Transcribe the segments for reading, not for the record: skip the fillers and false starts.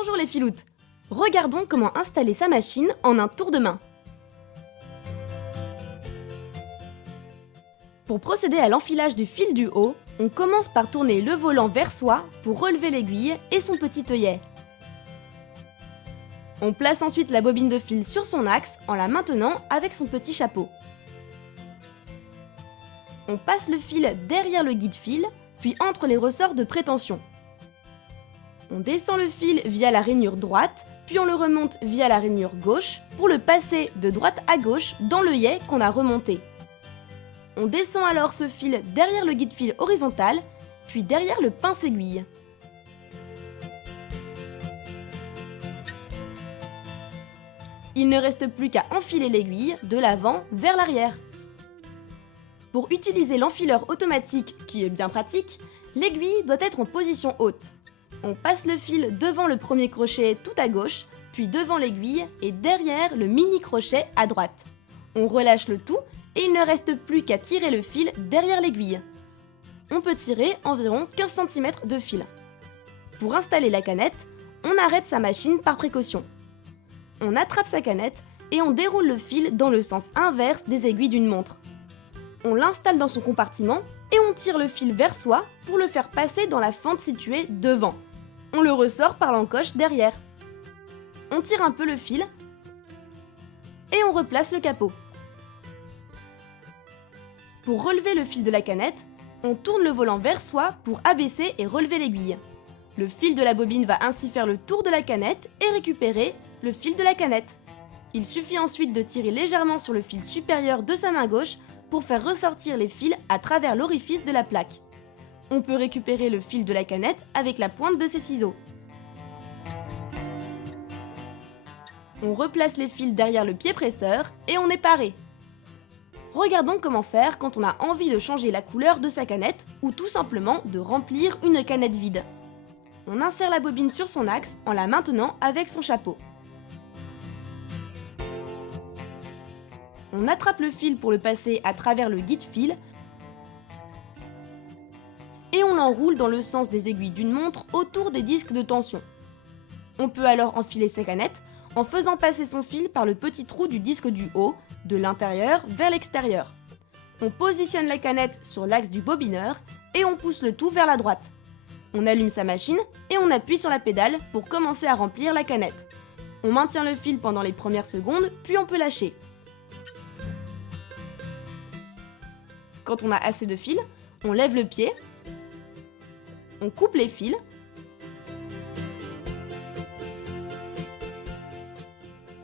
Bonjour les filoutes! Regardons comment installer sa machine en un tour de main. Pour procéder à l'enfilage du fil du haut, on commence par tourner le volant vers soi pour relever l'aiguille et son petit œillet. On place ensuite la bobine de fil sur son axe en la maintenant avec son petit chapeau. On passe le fil derrière le guide-fil, puis entre les ressorts de prétention. On descend le fil via la rainure droite, puis on le remonte via la rainure gauche pour le passer de droite à gauche dans l'œillet qu'on a remonté. On descend alors ce fil derrière le guide-fil horizontal, puis derrière le pince-aiguille. Il ne reste plus qu'à enfiler l'aiguille de l'avant vers l'arrière. Pour utiliser l'enfileur automatique, qui est bien pratique, l'aiguille doit être en position haute. On passe le fil devant le premier crochet tout à gauche, puis devant l'aiguille et derrière le mini crochet à droite. On relâche le tout et il ne reste plus qu'à tirer le fil derrière l'aiguille. On peut tirer environ 15 cm de fil. Pour installer la canette, on arrête sa machine par précaution. On attrape sa canette et on déroule le fil dans le sens inverse des aiguilles d'une montre. On l'installe dans son compartiment et on tire le fil vers soi pour le faire passer dans la fente située devant. On le ressort par l'encoche derrière. On tire un peu le fil et on replace le capot. Pour relever le fil de la canette, on tourne le volant vers soi pour abaisser et relever l'aiguille. Le fil de la bobine va ainsi faire le tour de la canette et récupérer le fil de la canette. Il suffit ensuite de tirer légèrement sur le fil supérieur de sa main gauche pour faire ressortir les fils à travers l'orifice de la plaque. On peut récupérer le fil de la canette avec la pointe de ses ciseaux. On replace les fils derrière le pied presseur et on est paré. Regardons comment faire quand on a envie de changer la couleur de sa canette ou tout simplement de remplir une canette vide. On insère la bobine sur son axe en la maintenant avec son chapeau. On attrape le fil pour le passer à travers le guide-fil et on l'enroule dans le sens des aiguilles d'une montre autour des disques de tension. On peut alors enfiler sa canette en faisant passer son fil par le petit trou du disque du haut, de l'intérieur vers l'extérieur. On positionne la canette sur l'axe du bobineur et on pousse le tout vers la droite. On allume sa machine et on appuie sur la pédale pour commencer à remplir la canette. On maintient le fil pendant les premières secondes, puis on peut lâcher. Quand on a assez de fil, on lève le pied, on coupe les fils,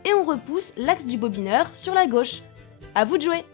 et on repousse l'axe du bobineur sur la gauche. À vous de jouer!